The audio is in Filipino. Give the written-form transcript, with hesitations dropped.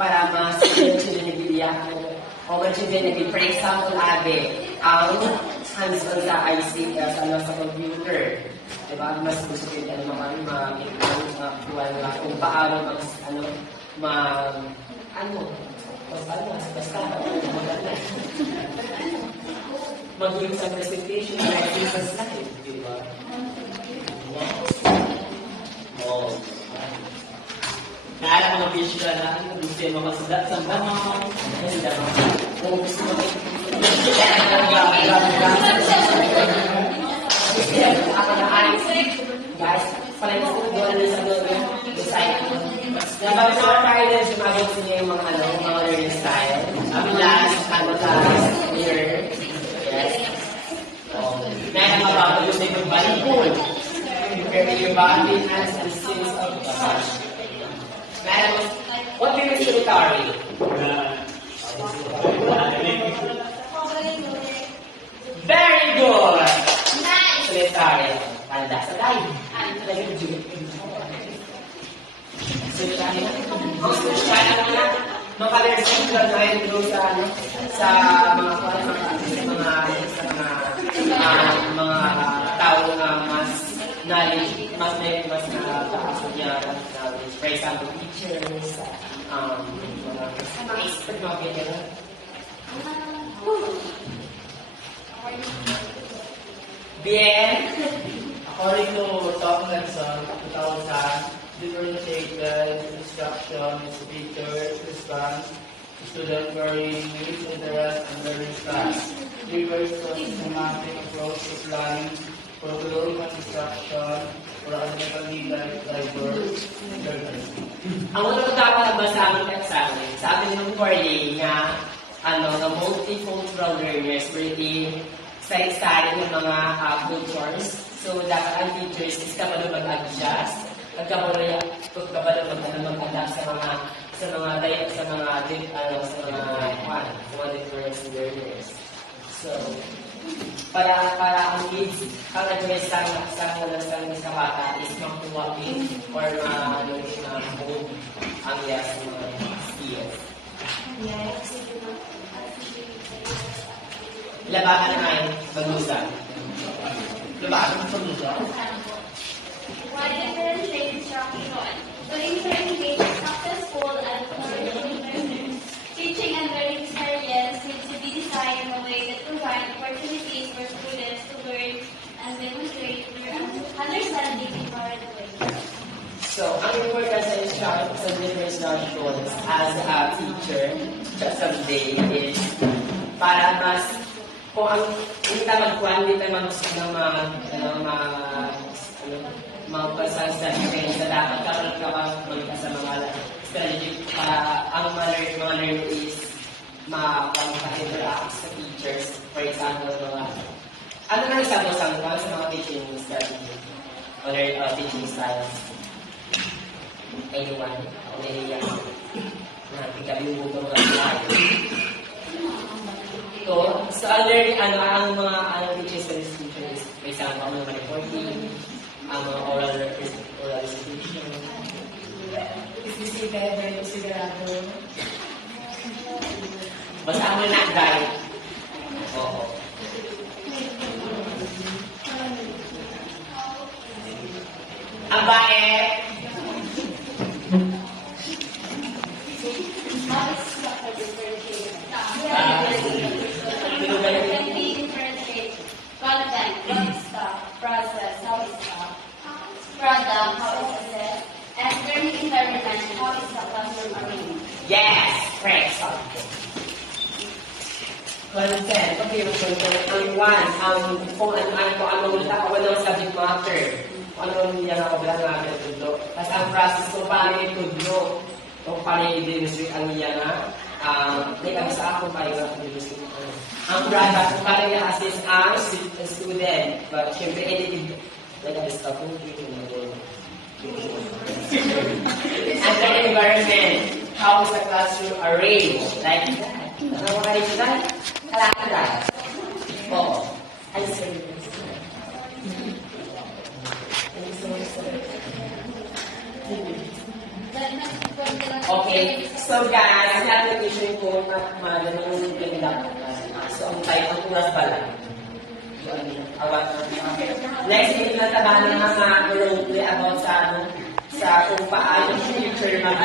para mas nagbibiyak o nagbibiyak. For example, ang hands-on sa IC, sa computer. Diba? Mas gusto ko yung kung paano mag-yung sa presentation like sa slide, diba? Naalala mga visual na gusto yung makasulat sa banong, kung gusto mo guys, palang gusto doon sa site. Nabang sa tayo din sumabot sa inyo yung mga learning style. Last, year. Yes. Meron mga bago yung sa ibang balipon. Prepare your body, hands, and skills of the touch. Meron, what do you mean solitary? Very good! Nice! Solitary. Tanda sa tayo. Solitary na. Ang solitary na makalersin lang tayo doon sa mga tao na mas knowledge, mas nakataas niya knowledge. For example, teachers, mga expert mga ganyan. Bien. According to Tom Nelson, 2000, differentiated instruction is teacher response to student varying needs, interest, and learning styles. Refers to a systematic approach to planning, curriculum, and instruction for academically diverse learners. Ang una ko dapat nabasa ng examen, sabi ng Corey na na multicultural learners really side-side ng mga cultures. So, dapat ang teachers is kapag mag-adjust, kapag mag-adapt sa mga different learners. So, para ang kids, ang address sa bata is makuha din or ma-hold ang mga skills. Labakan na ay bagusan. Labakan ng pag-usap? Why differentiate instruction? So differentiate successful and flourishing learners. Teaching and learning experience needs to be designed in a way that provides opportunities for students to learn and demonstrate their understanding in current ways. So, ang importance sa different instructions as a teacher just someday is para mas kung ang hindi tayo magkuhan, hindi tayo magpasasabihin sa dapat kapag sa mga strategy para ang mga learner is makapag-interact sa teachers. For example, ano na example sa mga teaching strategy or teaching styles? Anyone? O naiiyak na tigalimuto mga slide. So, ang mga teaching teachers, for example, ang mga reporting, ang mga oral restitution. Isisigaw ba yung sigurado? Basta mo na, guys. Oo. Ang bae. Product, how is assessed, and learning environment, how is the classroom arranged. Yes! Correct. Consent. Okay, ang one, kung ano ng subject matter. Kung ano niya na kabila natin tudlo. Tapos ang process kung paano yung tudlo. Kung paano yung i-demonstrate ang niya na may kami sa ako paano yung i-demonstrate. Ang product, kung paano yung assist ang student. But syempre, edited. Like a discovery. And the environment, how is the classroom arranged? Like that. Ano mo ka-arrange that? Kalaki that. Oo. Ay, sorry. Okay, so guys, ang application ko na ganun ganun. So, ang type ng turas pala. Next, hindi na tabahan ng mga role-play about sa kung paano future mag